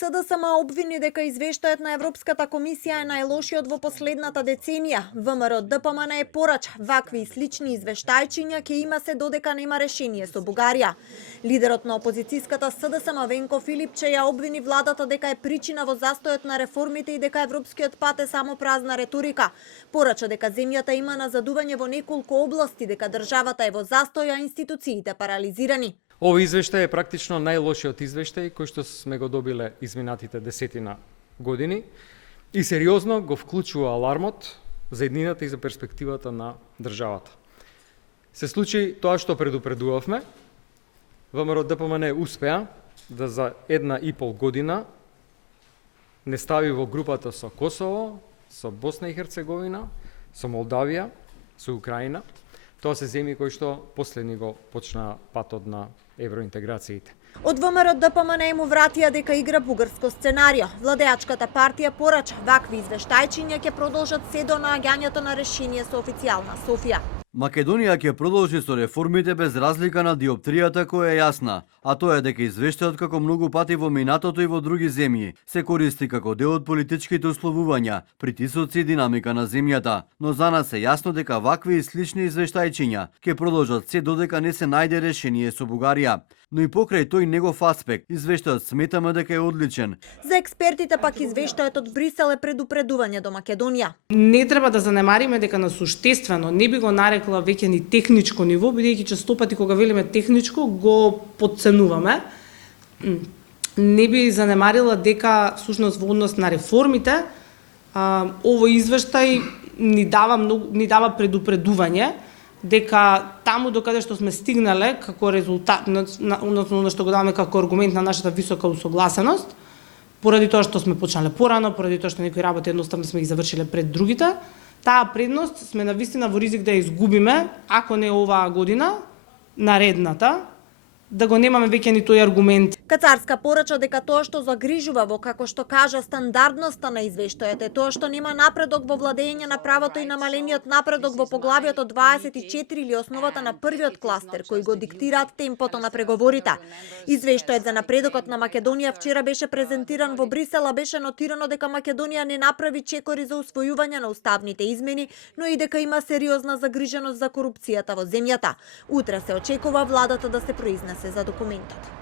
СДСМ обвини дека извештајот на Европската комисија е најлошиот во последната деценија. ВМРО ДПМН е порач, вакви и слични извештајчиња ќе има се додека нема решение со Бугарија. Лидерот на опозицијската СДСМ Венко Филипче ја обвини владата дека е причина во застојот на реформите и дека европскиот пат е само празна реторика. Порача дека земјата има назадување во неколку области, дека државата е во застој, а институциите парализирани. Овој извештај е практично најлошиот извештај кој што сме го добиле изминатите 10 години и сериозно го вклучува алармот за еднината и за перспективата на државата. Се случи тоа што предупредувавме. ВМРО ДПМН успеа да за 1,5 година не стави во групата со Косово, со Босна и Херцеговина, со Молдавија, со Украина. Тоа се земји кои што последни го почнаа патот на евроинтеграциите. Од ВМРО ДПМН му вратија дека игра бугарско сценарио. Владеачката партија порача, вакви извештајчиња ќе продолжат се до наоѓањето на решение со официјална Софија. Македонија ќе продолжи со реформите без разлика на диоптријата која е јасна, а тоа е дека извештајот како многу пати во минатото и во други земји се користи како дел од политичките условувања, притисоци и динамика на земјата, но за нас е јасно дека вакви и слични извештајчиња ќе продолжат се додека не се најде решение со Бугарија. Но и покрај тој негов аспект, извештајот сметаме дека е одличен. За експертите пак извештајот од Брисел е предупредување до Македонија. Не треба да занемариме дека на суштествено, не би го нарекла веќе ни техничко ниво, бидејќи често пати кога велиме техничко го подценуваме. Не би занемарила дека всушност во однос на реформите, овој извештај ни дава предупредување дека таму докаде што сме стигнале како резултат, односно што го даваме како аргумент на нашата висока усогласеност, поради тоа што сме почнале порано, поради тоа што некои работи едноставно сме ги завршиле пред другите, таа предност сме навистина во ризик да ја изгубиме, ако не оваа година, наредната, да го немаме веќе ни тој аргумент. Кацарска порача дека тоа што загрижува во, како што кажа, стандардноста на извештајот е тоа што нема напредок во владење на правото и намалениот напредок во поглавието 24 или основата на првиот кластер, кои го диктираат темпото на преговорите. Извештајот за напредокот на Македонија вчера беше презентиран во Брисел, а беше нотирано дека Македонија не направи чекори за усвојување на уставните измени, но и дека има сериозна загриженост за корупцијата во земјата. Утре се очекува владата да се произнесе за документот.